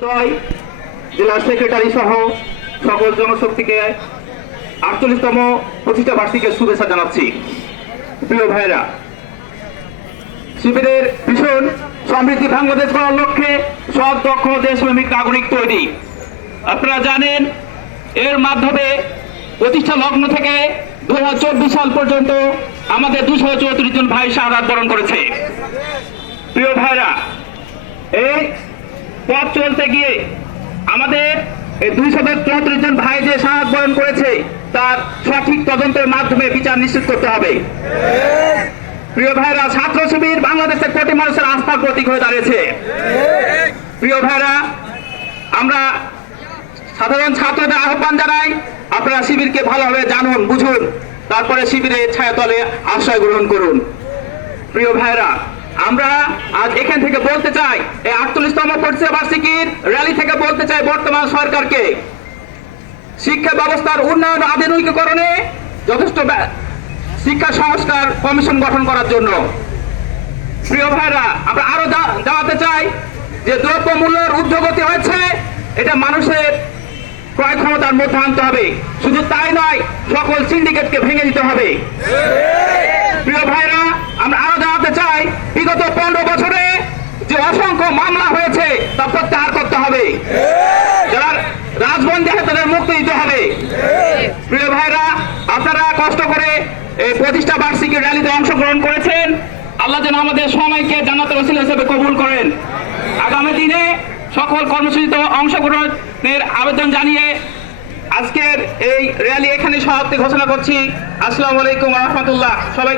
জেলা সেক্রেটারি সহ সকল জনশক্তিকে আটচল্লিশতম প্রতিষ্ঠা বার্ষিকের শুভেচ্ছা জানাচ্ছি। প্রিয় ভাইরা শিবিরের ভীষণ সমৃদ্ধি বাংলাদেশ করার লক্ষ্যে সব দক্ষ, দেশপ্রেমিক, নাগরিক তৈরি। আপনারা জানেন, এর মাধ্যমে প্রতিষ্ঠা লগ্ন থেকে দুই সাল পর্যন্ত আমাদের দুশো চৌত্রিশ জন ভাই শাহাদ বরণ করেছে। প্রিয় ভাইরা এই পথ চলতে গিয়ে আমাদের এই দুইশো চৌত্রিশ জন ভাই যে শাহাদ বরণ করেছে, তার সঠিক তদন্তের মাধ্যমে বিচার নিশ্চিত করতে হবে। প্রিয় ভাইরা, ছাত্র শিবির বাংলাদেশের কোটি মানুষের আস্থার প্রতীক হয়ে দাঁড়িয়েছে। প্রিয় ভাইরা, আমরা সাধারণ ছাত্রদের আহ্বান জানাই, আপনারা শিবিরকে ভালোভাবে জানুন, বুঝুন, তারপরে শিবিরের ছায়াতলে আশ্রয় গ্রহণ করুন। প্রিয় ভাইরা আমরা আজ এখান থেকে বলতে চাই, এই আটচল্লিশতম পরিচয় বার্ষিকীর র্যালি থেকে বলতে চাই বর্তমান সরকারকে। শিক্ষা ব্যবস্থার উন্নয়ন আধুনিকীকরণে যথেষ্ট শিক্ষা সংস্কার কমিশন গঠন করার জন্য। প্রিয় ভাইরা, আমরা আরও জানাতে চাই যে দ্রব্য মূল্যের ঊর্ধ্বগতি হয়েছে, এটা মানুষের ক্রয় ক্ষমতার মধ্যে আনতে হবে। শুধু তাই নয়, সকল সিন্ডিকেটকে ভেঙে দিতে হবে প্রিয় ভাইরা আমরা আরও জানাতে চাই বিগত পনেরো বছরে যে অসংখ্য মামলা হয়েছে, তা প্রত্যাহার করতে হবে। যারা রাজবন্দী আছে, তাদের মুক্তি দিতে হবে। প্রিয় ভাইরা, আপনারা কষ্ট করে প্রতিষ্ঠা বার্ষিকী র্যালিতে অংশগ্রহণ করেছেন। আল্লাহ যেন আমাদের সময়কে জান্নাতের ওসিল হিসেবে কবুল করেন। আগামী দিনে সকল কর্মসূচিতে অংশগ্রহণের আবেদন জানিয়ে আজকের এই র্যালি এখানে সমাপ্তি ঘোষণা করছি। আসসালামু আলাইকুম রহমতুল্লাহ। সবাই